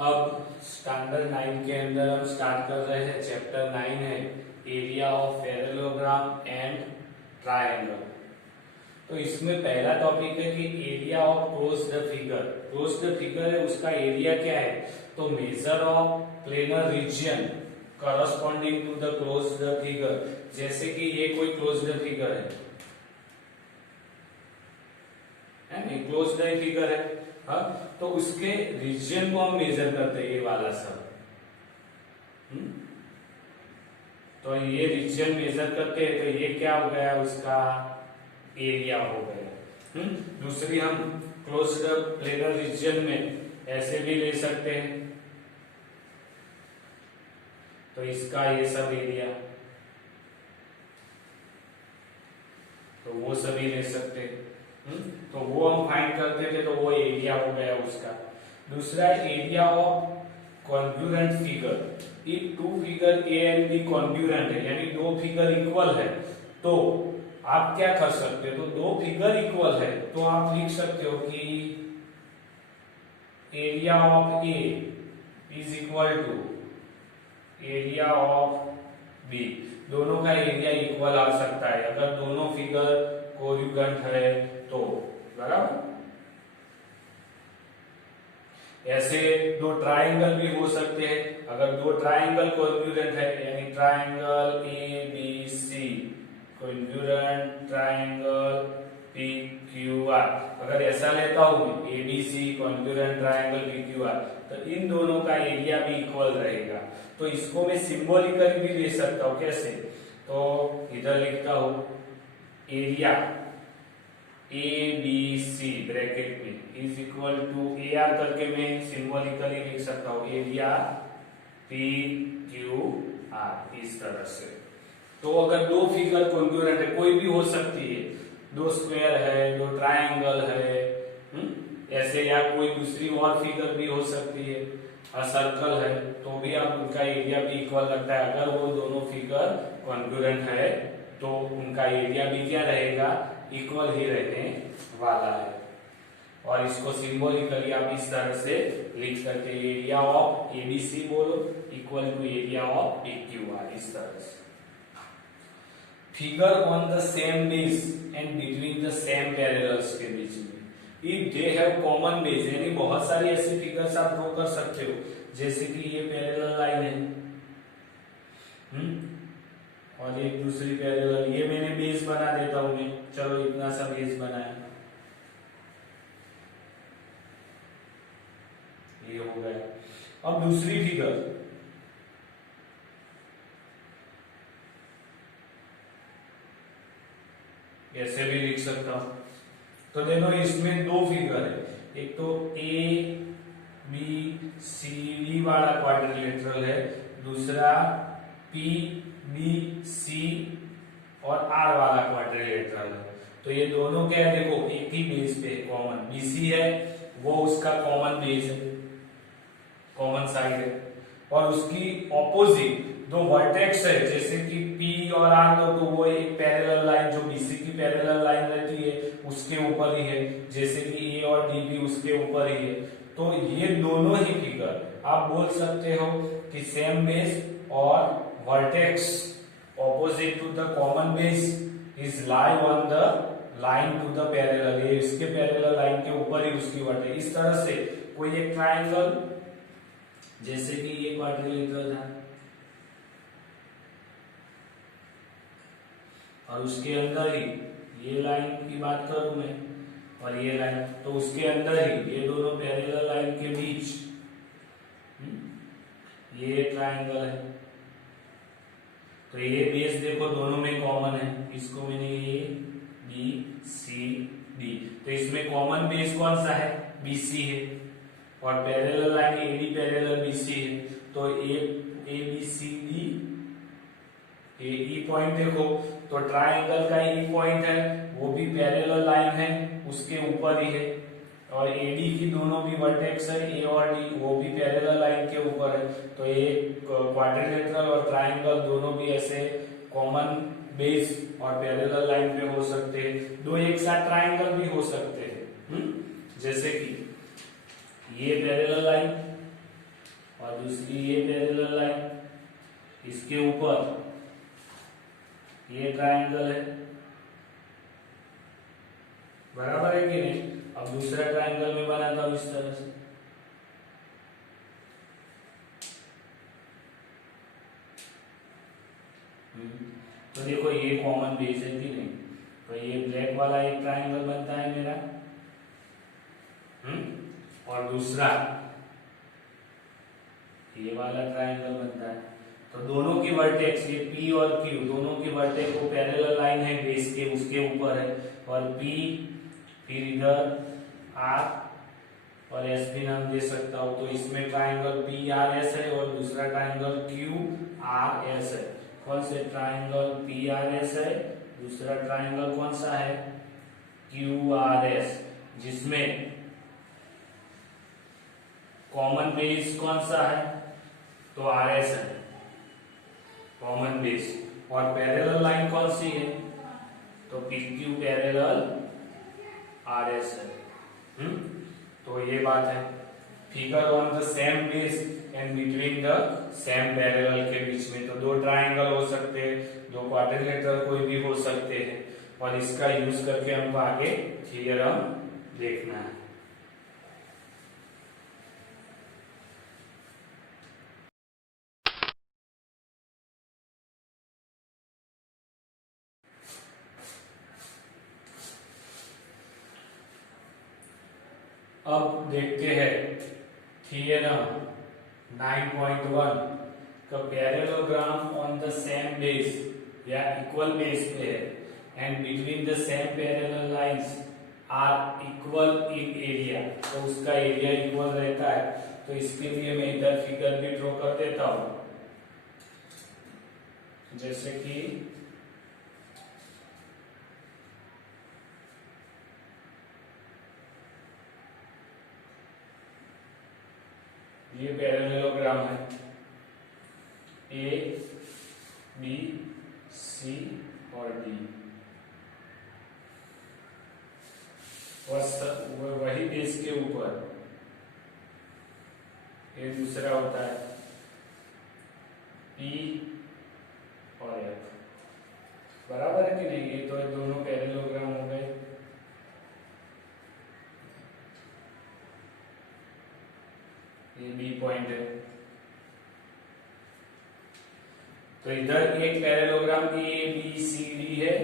अब स्टैंडर्ड 9 के अंदर हम स्टार्ट कर रहे हैं। चैप्टर 9 है area of parallelogram and triangle. तो इसमें पहला टॉपिक है कि area of closed figure. Closed figure है, उसका एरिया क्या है? तो measure of planar region corresponding to the closed figure. जैसे कि ये कोई क्लोज्ड फिगर है क्लोज्ड फिगर है। हाँ, तो उसके रीजन को हम मेजर करते हैं, ये वाला सब। तो ये रीजन मेजर करते हैं, तो ये क्या हो गया? उसका एरिया हो गया। दूसरी हम क्लोज्ड प्लेनर रीजन में ऐसे भी ले सकते हैं, तो इसका ये सब एरिया, तो वो सभी ले सकते हैं। तो वो हम फाइंड करते थे, तो वो एरिया हो गया उसका। दूसरा area of congruent figure. If two figure A and B congruent है, यानी दो फिगर इक्वल है, तो आप क्या कर सकते हो? तो दो फिगर इक्वल है तो आप लिख सकते हो कि area of A is equal to area of B. दोनों का एरिया इक्वल आ सकता है अगर दोनों फिगर कोरिलेंट है तो, बराबर। ऐसे दो ट्रायंगल भी हो सकते हैं। अगर दो ट्रायंगल कोरिलेंट है, यानी ट्रायंगल ए बी सी कोरिलेंट ट्रायंगल पी क्यू आर, अगर ऐसा लेता हूं ए बी सी कोरिलेंट ट्रायंगल पी क्यू आर, तो इन दोनों का एरिया भी इक्वल रहेगा। तो इसको मैं सिंबॉलिकली भी ले सकता हूं। कैसे? तो इधर लिखता हूं area A B C bracket में is equal to A R करके मैं सिंबॉलिकली लिख सकता हूं एरिया पी क्यू आर, इस तरह से। तो अगर दो फिगर कॉन्ग्रुएंट है, कोई भी हो सकती है, दो स्क्वायर है, दो ट्रायंगल है, ऐसे, या कोई दूसरी और फिगर भी हो सकती है, सर्कल है, तो भी आप उनका एरिया भी इक्वल लगता है। अगर वो दोनों फिगर कॉन्ग्रुएंट है तो उनका एरिया भी क्या रहेगा? इक्वल ही रहने वाला है। और इसको सिंबॉलिकली आप इस तरह से लिख सकते हैं, एरिया ऑफ एबीसी बोलो equal to area of PQR, इस तरह से। Figure on the same base and between the same parallels के बीच में, if they have common base, यानी बहुत सारी ऐसी फिगर्स आप ड्रॉ कर सकते हो, जैसे कि ये पैरेलल लाइन है, और एक दूसरी पैरेलल, ये मैंने बेस बना देता हूं मैं। चलो इतना सा बेस बनाया, ये हो गया। अब दूसरी फिगर, ऐसे भी लिख सकता हूं। तो देखो इसमें दो फिगर है, एक तो ए बी सी डी वाला क्वाड्रिलेटरल है, दूसरा पी बी सी और आर वाला क्वाड्रिलेटरल है। तो ये दोनों क्या है? देखो एक ही बेस पे कॉमन बीसी है, वो उसका कॉमन बेस है, कॉमन साइड है, और उसकी ऑपोजिट दो वर्टेक्स है, जैसे कि पी और आर लो, तो वो एक पैरेलल लाइन जो बीसी की पैरेलल लाइन रहती है उसके ऊपर ही है, जैसे कि ए और डी भी उसके ऊपर ही है। तो ये दोनों ही फिगर आप बोल सकते हो कि सेम बेस और vertex opposite to the common base is lie on the line to the parallel, ये इसके पैरेलल लाइन के ऊपर ही उसकी वर्टेक्स। इस तरह से कोई एक ट्रायंगल, जैसे कि ये क्वाड्रिलेटरल है, और उसके अंदर ही ये लाइन की बात करूं मैं, और ये लाइन, तो उसके अंदर ही ये दोनों पैरेलल लाइन के बीच ये ट्रायंगल है। तो ये बेस देखो दोनों में कॉमन है, इसको मैंने ए बी सी डी, तो इसमें कॉमन बेस कौन सा है? बीसी है, और parallel line AD parallel BC है। तो A B C D, A E point देखो, तो ट्रायंगल का ई पॉइंट है, वो भी पैरेलल लाइन है उसके ऊपर ही है, और एडी की दोनों भी वर्टेक्स है ए और डी, वो भी पैरेलल लाइन के ऊपर है। तो ये क्वाड्रिलेटरल और ट्रायंगल दोनों भी ऐसे कॉमन बेस और पैरेलल लाइन पे हो सकते हैं। दो एक साथ ट्रायंगल भी हो सकते हैं, जैसे कि ये पैरेलल लाइन और दूसरी ये पैरेलल लाइन, इसके ऊपर ये ट्रायंगल है, बराबर है कि नहीं। अब दूसरा ट्रायंगल में बनाता हूं इस तरह से, तो देखो ये कॉमन बेस है कि नहीं, तो ये ब्लैक वाला एक ट्रायंगल बनता है मेरा, और दूसरा ये वाला ट्रायंगल बनता है। तो दोनों की वर्टेक्स, ये P और Q दोनों की वर्टेक्स को पैरेलल लाइन है बेस के, उसके ऊपर है, और P फिर इधर R और S भी नाम दे सकता हूं। तो इसमें ट्रायंगल PRS है और दूसरा ट्रायंगल QRS है। कौन से ट्रायंगल PRS है, दूसरा ट्रायंगल कौन सा है QRS, जिसमें कॉमन बेस कौन सा है, तो RS है कॉमन बेस, और पैरेलल लाइन कौन सी है, तो PQ पैरेलल RS है। तो ये बात है, figure on the same base and between the same parallel के बीच में। तो दो ट्रायंगल हो सकते हैं, दो क्वाड्रिलेटरल कोई भी हो सकते हैं, और इसका यूज करके हमको आगे थ्योरम देखना है। अब देखते हैं थ्योरम 9.1 का parallelogram on the same base या इक्वल बेस पे है and between the same parallel lines are equal in area, तो उसका एरिया इक्वल रहता है। तो इसके लिए मैं इधर फिगर भी ड्रॉ कर देता हूं, जैसे कि ये पैरेललोग्राम है, A B C और D, वही बेस के ऊपर ये दूसरा होता है P और F, बराबर है कि नहीं। ये तो दोनों पैरेललोग्राम हो गए। ये B पॉइंट है, तो इधर एक पैरेललोग्राम ABCD है,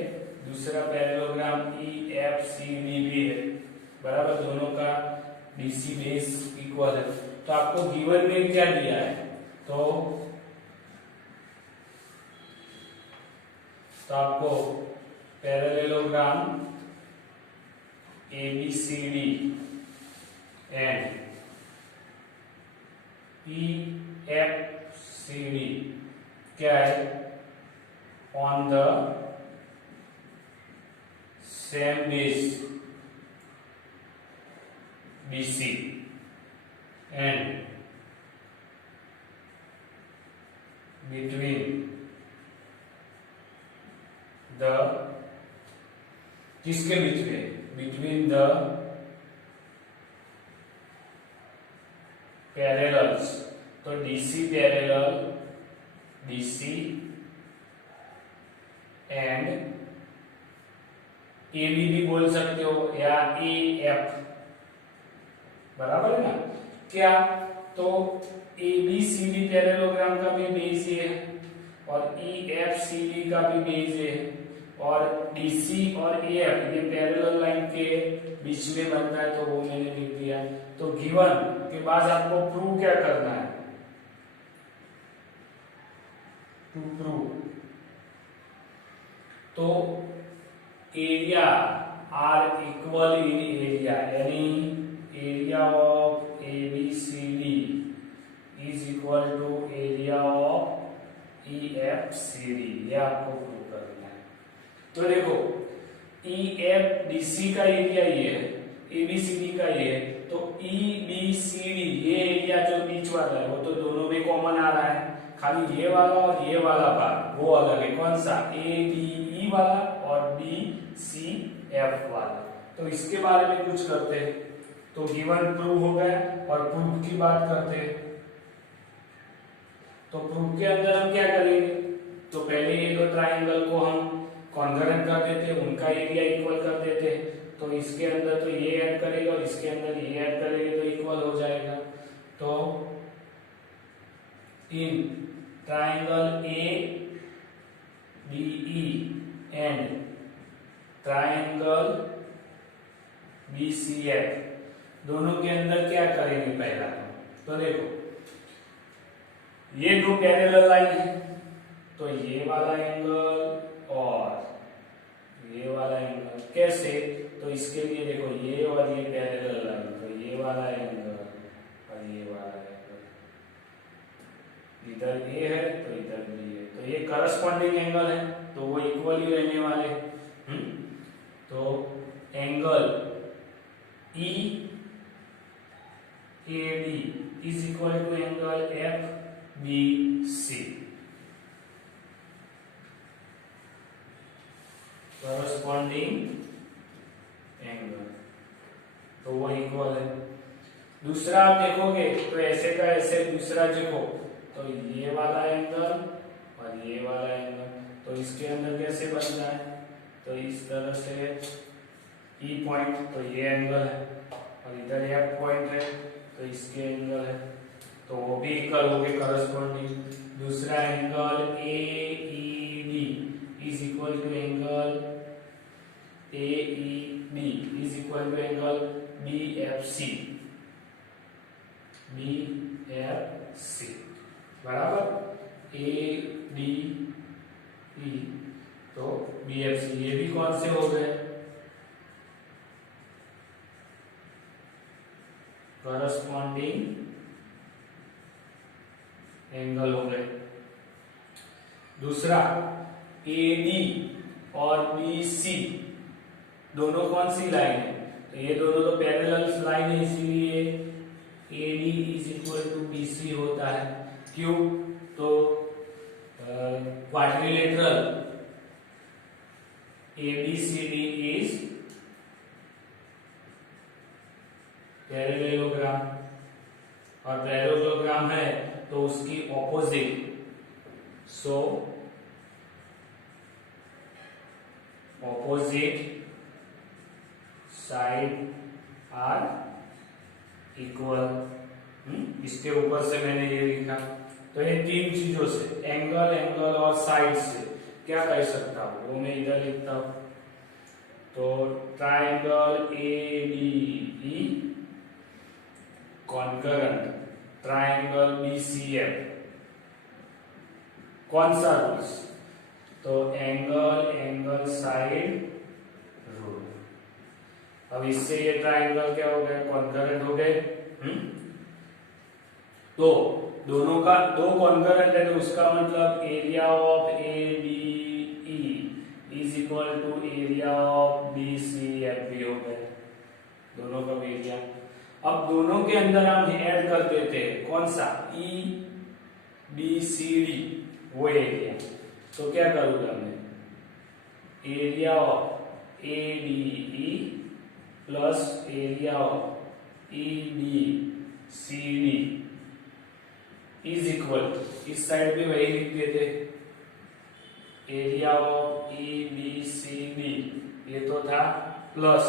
दूसरा पैरेललोग्राम EFCD भी है, बराबर, दोनों का DC बेस इक्वल है। तो आपको गिवन में क्या दिया है, तो आपको पैरेललोग्राम ABCD एंड EFCD क्या है, on the same base BC and between the, किसके बीच में, बिटवीन द पैरेलल्स, तो DC parallel DC and AB भी बोल सकते हो या AF, बराबर है ना। क्या, तो ABCD पैरेललोग्राम का भी बेस ये है और EFCD का भी बेस ये है, और DC और AF ये पैरेलल लाइन के बीच में बनता है, तो वो मैंने लिख दिया। तो गिवन के बाद आपको प्रूव क्या करना है, टू प्रूव, तो area are equal in area, यानी area of ABCD is equal to area of EFCD, ये आपको प्रूव करना है। तो देखो EFDC का एरिया ये है, ABCD का ये है, तो EBCD ये एरिया जो बीच वाला है वो तो दोनों में कॉमन आ रहा है, खाली ये वाला और ये वाला भाग वो अलग है, कौन सा, ADE वाला और BCF वाला। तो इसके बारे में कुछ करते हैं, तो गिवन प्रूव हो गया, और प्रूफ की बात करते हैं। तो प्रूफ के अंदर हम क्या करेंगे, तो पहले ये दो ट्राइंगल को हम कॉन्करेंट कर देते, उनका एरिया इक्वल कर देते, तो इसके अंदर तो ये ऐड करेगा और इसके अंदर ये ऐड करेंगे तो इक्वल हो जाएगा। तो इन triangle A B E and triangle B C F दोनों के अंदर क्या करेंगे पहला, तो देखो ये दो पैरेलल लाइन है, तो ये वाला एंगल और ये वाला एंगल कैसे, तो इसके लिए देखो ये और ये पैरेलल लाइन, तो ये वाला एंगल और ये वाला एंगल, इधर ये है तो इधर भी है, तो ये करस्पॉन्डिंग एंगल है, तो वो इक्वल ही रहने वाले। तो angle E A D is equal to angle F B C, corresponding angle, तो वो इक्वल है। दूसरा आप देखोगे तो ऐसे का ऐसे दूसरा देखो, तो ये वाला एंगल और ये वाला एंगल, तो इसके अंदर कैसे बन जाए, तो इस तरह से ई पॉइंट, तो ये एंगल है और इधर एफ पॉइंट है, तो इसके एंगल है, तो वो भी इक्वल हो गए करस्पॉन्डिंग। दूसरा angle A E D is equal to angle A E D is equal to angle B F C, B F C बराबर ए डी ई, तो बी एफ सी, ये भी कौन से हो गए, करस्पॉन्डिंग एंगल हो गए। दूसरा ए डी और बी सी दोनों कौन सी लाइन है, तो ये दोनों तो पैरेलल लाइन है, इसीलिए A D is equal to B C होता है। क्यों, तो quadrilateral A B C D is parallelogram, और पैरेललोग्राम है तो उसकी opposite, so opposite side are equal. इसके ऊपर से मैंने ये लिखा, तो ये तीन चीजों से एंगल, एंगल और साइड से क्या कर सकता हूं, वो मैं इधर लिखता हूं। तो triangle A D E concurrent triangle B C F, कौन सा रूल्स, तो एंगल एंगल साइड रूल। अब इससे ये ट्राइंगल क्या हो गया, कॉन्करेंट हो गए। तो दोनों का दो कॉन्करेंट है, तो उसका मतलब area of A D E is equal to area of B C F भी हो गए, दोनों का एरिया। अब दोनों के अंदर हम ऐड कर देते हैं कौन सा, ई बी सी डी, वो एरिया। तो क्या करूंगा मैं, area of A D E plus area of E B C D is equal, इस साइड भी वही लिख देते, area of E B C D, ये तो था plus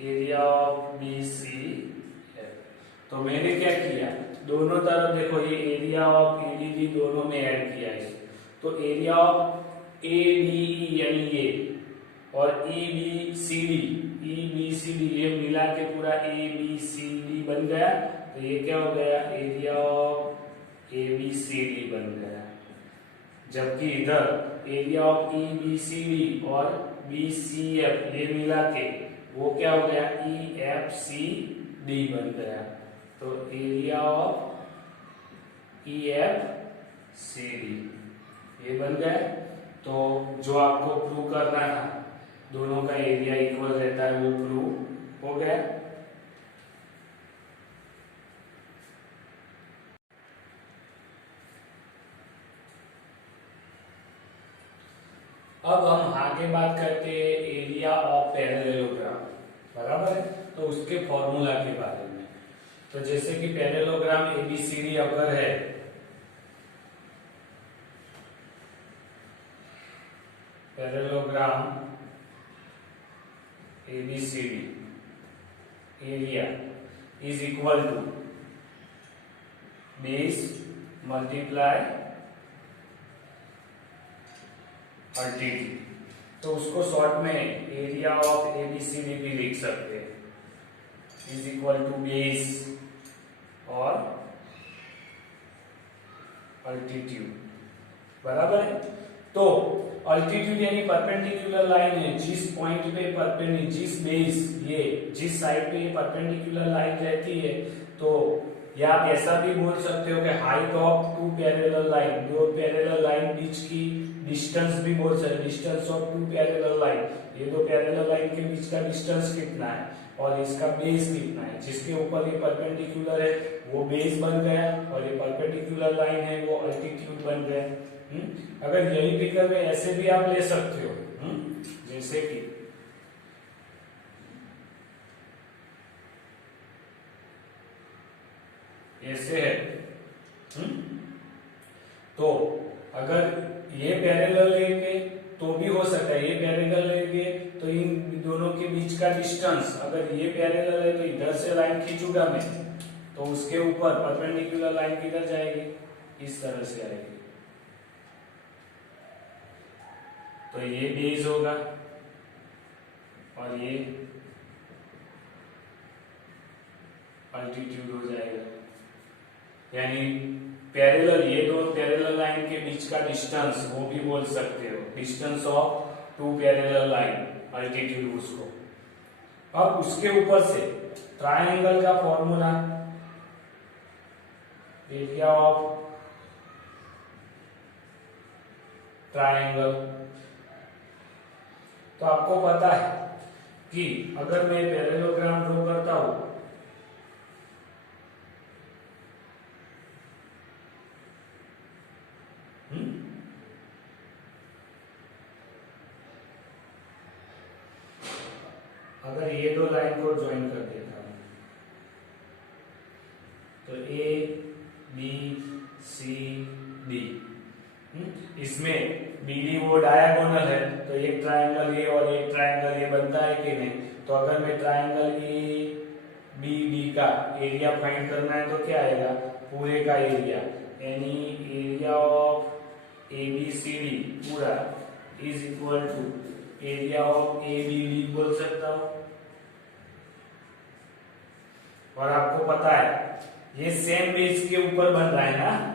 area of B C F. तो मैंने क्या किया, दोनों तरफ देखो ये area of E D D दोनों में ऐड किया है, तो एरिया ऑफ ए डी ई यानी ये और ई बी सी डी ये मिला के पूरा ए बी सी डी बन गया, तो ये क्या हो गया, area of A B C D बन गया। जबकि इधर area of E B C D और बी सी एफ ये मिला के वो क्या हो गया, ई एफ सी डी बन गया। तो area of E F C D ये बन गया। तो जो आपको प्रूव करना था, दोनों का एरिया इक्वल रहता है, वो प्रूव हो गया। अब हम आगे बात करते हैं एरिया ऑफ पैरेललोग्राम, बराबर है, तो उसके फॉर्मूला के बारे में। तो जैसे कि पैरेललोग्राम एबीसीडी अगर है parallelogram ABCD area is equal to base multiply altitude. तो उसको शॉर्ट में एरिया ऑफ ABCD भी लिख सकते हैं, इज इक्वल टू बेस और अल्टीट्यूड, बराबर है। तो अल्टीट्यूड यानी परपेंडिकुलर लाइन है, जिस पॉइंट पे परपेंडिकुलर, जिस बेस, ये जिस साइड पे ये परपेंडिकुलर लाइन रहती है, तो या आप ऐसा भी बोल सकते हो कि height of two parallel line, दो पैरेलल लाइन बीच की डिस्टेंस भी बोल सकते, distance of two parallel line, ये दो पैरेलल लाइन के बीच का डिस्टेंस कितना है और इसका बेस कितना है, जिसके ऊपर ये परपेंडिकुलर है वो बेस बन गया और ये परपेंडिकुलर लाइन है वो अल्टीट्यूड बन गया। अगर यही फिगर में ऐसे भी आप ले सकते हो, जैसे कि ऐसे है, तो अगर ये पैरेलल लेंगे तो भी हो सकता है, ये पैरेलल लेंगे तो इन दोनों के बीच का डिस्टेंस, अगर ये पैरेलल है तो इधर से लाइन खींचूंगा मैं तो उसके ऊपर परपेंडिकुलर लाइन किधर जाएगी, इस तरह से आएगी, तो ये बेस होगा और ये अल्टीट्यूड हो जाएगा। यानी पैरेलल, ये दो पैरेलल लाइन के बीच का डिस्टेंस वो भी बोल सकते हो, distance of two parallel line, altitude उसको। अब उसके ऊपर से ट्रायंगल का फॉर्मूला, एरिया ऑफ ट्रायंगल, तो आपको पता है कि अगर मैं पैरेललोग्राम ड्रॉ करता हूं, अगर ये दो लाइन को ज्वाइन कर देता हूं तो A B C D, इसमें BD वो डायगोनल है तो एक ट्रायंगल ये और एक ट्रायंगल ये बनता है कि नहीं। तो अगर मैं ट्रायंगल ABD का एरिया फाइंड करना है तो क्या आएगा, पूरे का एरिया, यानी एरिया ऑफ ABCD पूरा is equal to area of ABD बोल सकता हूं। और आपको पता है ये सेम बेस के ऊपर बन रहा है ना,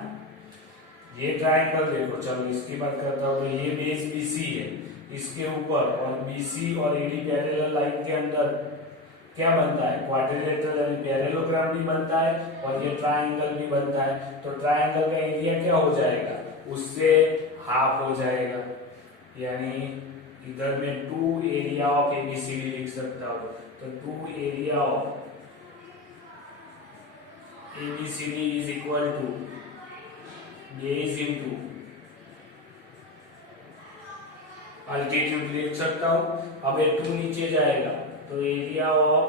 ये ट्रायंगल देखो, चलो इसकी बात करता हूं, तो ये बेस BC है, इसके ऊपर और BC और AD पैरेलल लाइन के अंदर क्या बनता है, क्वाड्रिलेटरल यानी पैरेललोग्राम भी बनता है और ये ट्रायंगल भी बनता है। तो ट्रायंगल का एरिया क्या हो जाएगा, उससे हाफ हो जाएगा, यानी इधर में 2 एरिया ऑफ ABCD लिख सकता हूं। तो 2 area of ABCD is equal to base into altitude लिख सकता हूं। अब ये 2 नीचे जाएगा तो area of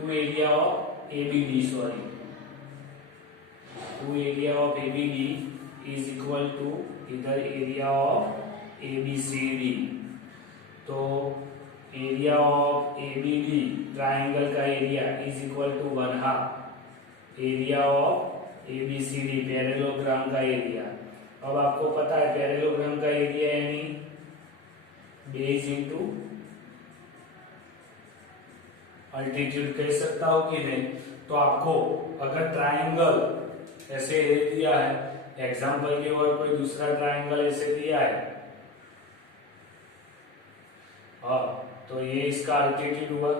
ABD, sorry 2 area of ABD is equal to इधर एरिया ऑफ ABCD। तो एरिया ऑफ ABD ट्रायंगल का area is equal to 1/2 area of ABCD parallelogram का एरिया। अब आपको पता है पैरेललोग्राम का एरिया यानी बेस इंटू अल्टीट्यूड कह सकता हूं कि नहीं। तो आपको अगर ट्रायंगल ऐसे दिया है, एग्जांपल के और कोई दूसरा ट्रायंगल ऐसे दिया है, तो ये इसका अल्टीट्यूड हुआ,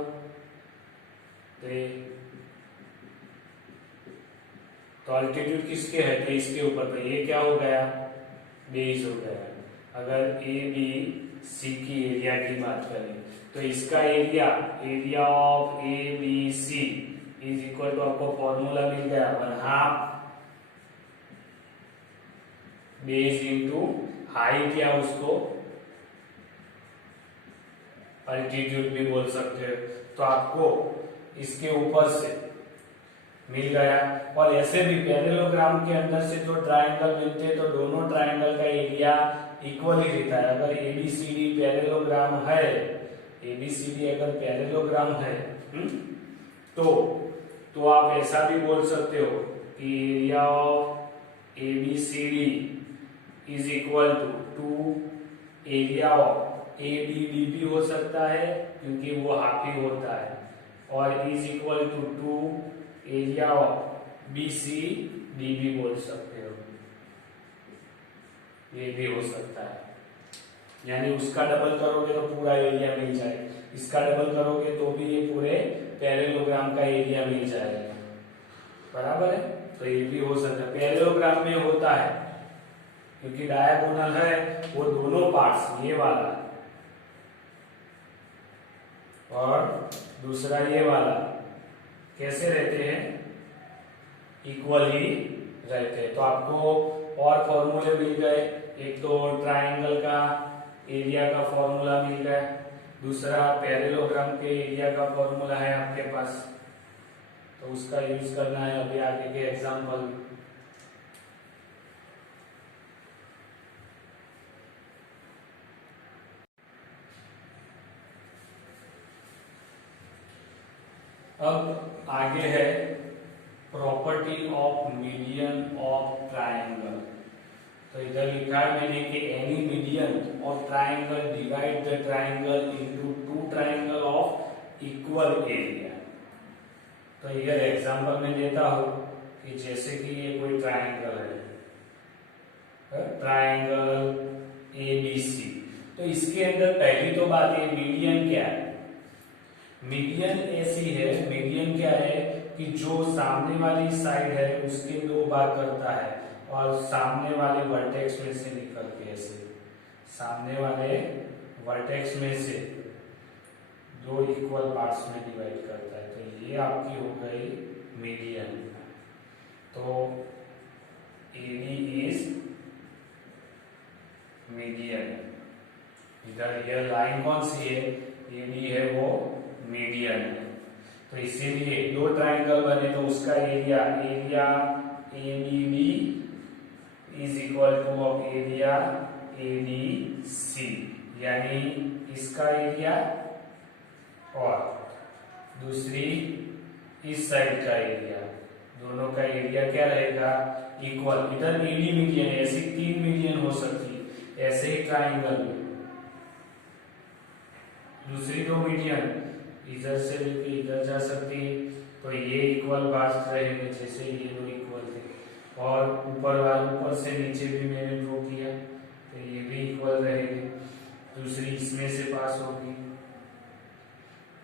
तो अल्टीट्यूड किसके है, तो इसके ऊपर, तो ये क्या हो गया, बेस हो गया। अगर ABC की एरिया की बात करें तो इसका area of ABC is equal to, आपको फॉर्मूला मिल गया 1/2 बेस इंटू हाइट, या उसको अल्टीट्यूड भी बोल सकते हो। तो आपको इसके ऊपर से मिल गया। और ऐसे भी पैरेललोग्राम के अंदर से जो ट्रायंगल मिलते हैं तो दोनों ट्रायंगल का एरिया इक्वल ही रहता है। अगर एबीसीडी पैरेललोग्राम है, एबीसीडी अगर पैरेललोग्राम है, तो आप ऐसा भी बोल सकते हो कि area of ABCD is equal to area of ABDB हो सकता है क्योंकि वो हाफ ही होता है, और is equal to area of BCDB बोल सकते हो, ये भी हो सकता है। यानी उसका डबल करोगे तो पूरा एरिया मिल जाएगा, इसका डबल करोगे तो भी ये पूरे पैरेललोग्राम का एरिया मिल जाएगा, बराबर है। तो ये भी हो सकता है, पैरेललोग्राम में होता है क्योंकि डायगोनल है वो दोनों पार्ट्स, ये वाला और दूसरा ये वाला कैसे रहते हैं, इक्वल ही रहते हैं। तो आपको और फॉर्मूले मिल गए, एक तो ट्राइंगल का एरिया का फॉर्मूला मिल गया, दूसरा पैरेललोग्राम के एरिया का फॉर्मूला है आपके पास, तो उसका यूज करना है अभी आगे के एग्जांपल में। अब आगे है property of median of triangle. तो इधर लिखा है मैंने कि any median of triangle divide the triangle into two triangle of equal area. तो इधर एग्जांपल में देता हूं कि जैसे कि ये कोई ट्राइंगल है, ट्राइंगल एबीसी, तो इसके अंदर पहली तो बात है मीडियन क्या है। मीडियन ऐसी है, मीडियन क्या है कि जो सामने वाली साइड है उसके दो भाग करता है और सामने वाले वर्टेक्स में से निकल के ऐसे सामने वाले वर्टेक्स में से दो इक्वल पार्ट्स में डिवाइड करता है। तो ये आपकी हो गई मीडियन। तो एडी इज मीडियन। इधर ये लाइन कौन सी है, एडी है वो मीडियन है। तो इसीलिए दो ट्राइंगल बने तो उसका area ABD is equal two of area ADC, यानी इसका एरिया और दूसरी इस साइड का एरिया, दोनों का एरिया क्या रहेगा, इक्वल। इधर एडी मीडियन है, ऐसी तीन मीडियन हो सकती है, ऐसे ही ट्राइंगल में दूसरी दो मीडियन इधर से लेके इधर जा सकती है, तो ये इक्वल पार्ट्स रहेंगे जैसे ये दो इक्वल थे, और ऊपर से नीचे भी मैंने ड्रॉ किया तो ये भी इक्वल रहेंगे। दूसरी इसमें से पास होगी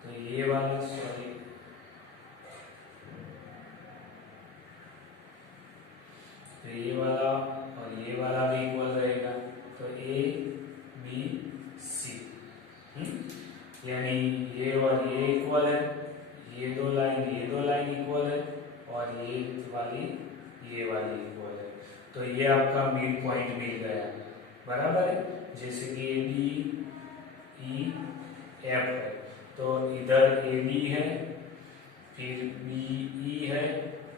तो ये वाला सॉरी तो ये वाला और ये वाला भी इक्वल रहेगा। तो ए बी सी, यानी ये और ये इक्वल है, ये दो लाइन इक्वल है और ये वाली इक्वल है। तो ये आपका मिड पॉइंट मिल गया, बराबर है। जैसे कि ए बी ई एफ है, तो इधर ए बी है, फिर बी ई है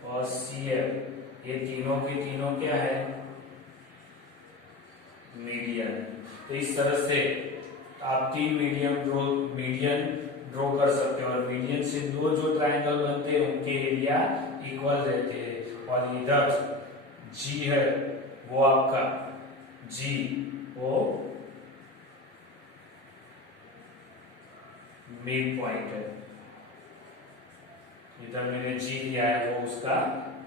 और सी एफ, ये तीनों के तीनों क्या है, मीडियन। तो इस तरह से आप तीन मीडियन ड्रॉ कर सकते हो, और मीडियन से दो जो ट्राइंगल बनते हैं उनके एरिया इक्वल रहते हैं। और इधर जी है वो आपका जी वो मिड पॉइंट है, इधर मैंने जी दिया है वो उसका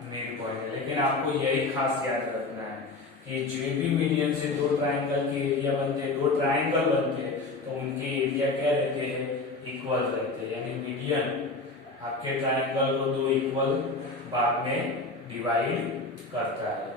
मिड पॉइंट है। लेकिन आपको यही खास याद रखना है कि जो भी मीडियन से दो ट्राइंगल के एरिया बनते हैं, दो ट्राइंगल बनते हैं, तो उनके एरिया क्या रहते हैं, इक्वल रहते हैं। यानी मीडियन आपके ट्राइंगल को दो इक्वल भाग में डिवाइड करता है।